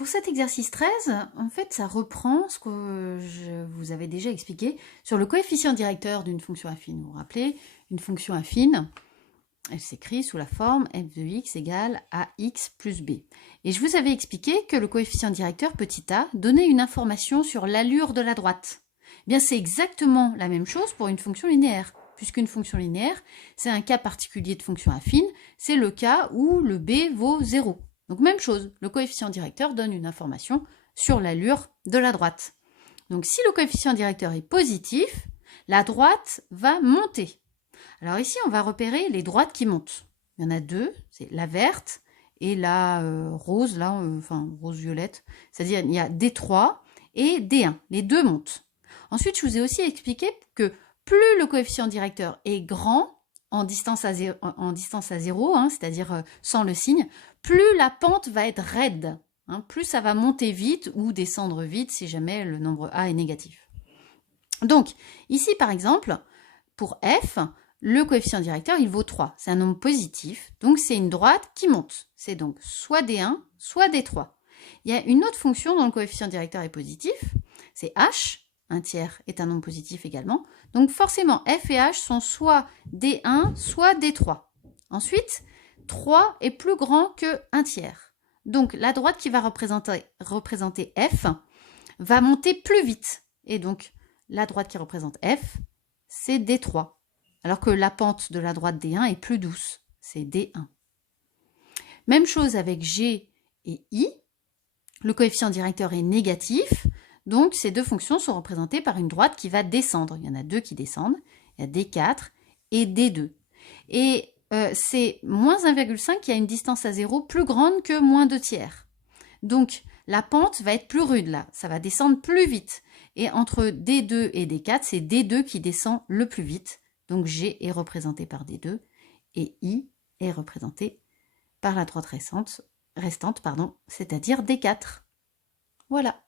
pour cet exercice 13, en fait, ça reprend ce que je vous avais déjà expliqué sur le coefficient directeur d'une fonction affine. Vous vous rappelez, une fonction affine, elle s'écrit sous la forme f de x égale ax plus b. Et je vous avais expliqué que le coefficient directeur, petit a, donnait une information sur l'allure de la droite. Eh bien, c'est exactement la même chose pour une fonction linéaire. Puisqu'une fonction linéaire, c'est un cas particulier de fonction affine, c'est le cas où le b vaut 0. Donc même chose, le coefficient directeur donne une information sur l'allure de la droite. Donc si le coefficient directeur est positif, la droite va monter. Alors ici, on va repérer les droites qui montent. Il y en a deux, c'est la verte et la rose, là, enfin rose-violette. C'est-à-dire il y a D3 et D1, les deux montent. Ensuite, je vous ai aussi expliqué que plus le coefficient directeur est grand, en distance à 0, hein, c'est-à-dire sans le signe, plus la pente va être raide, hein, plus ça va monter vite ou descendre vite si jamais le nombre a est négatif. Donc, ici par exemple, pour f, le coefficient directeur, il vaut 3. C'est un nombre positif, donc c'est une droite qui monte. C'est donc soit D1, soit D3. Il y a une autre fonction dont le coefficient directeur est positif, c'est h. Un tiers est un nombre positif également. Donc forcément, f et h sont soit D1, soit D3. Ensuite, 3 est plus grand que 1 tiers. Donc la droite qui va représenter f va monter plus vite. Et donc la droite qui représente f, c'est D3. Alors que la pente de la droite D1 est plus douce, c'est D1. Même chose avec G et I. Le coefficient directeur est négatif, donc ces deux fonctions sont représentées par une droite qui va descendre. Il y en a deux qui descendent, il y a D4 et D2. Et c'est moins 1,5 qui a une distance à 0 plus grande que moins 2 tiers. Donc la pente va être plus rude là, ça va descendre plus vite. Et entre D2 et D4, c'est D2 qui descend le plus vite. Donc G est représenté par D2 et I est représenté par la droite restante, c'est-à-dire D4. Voilà.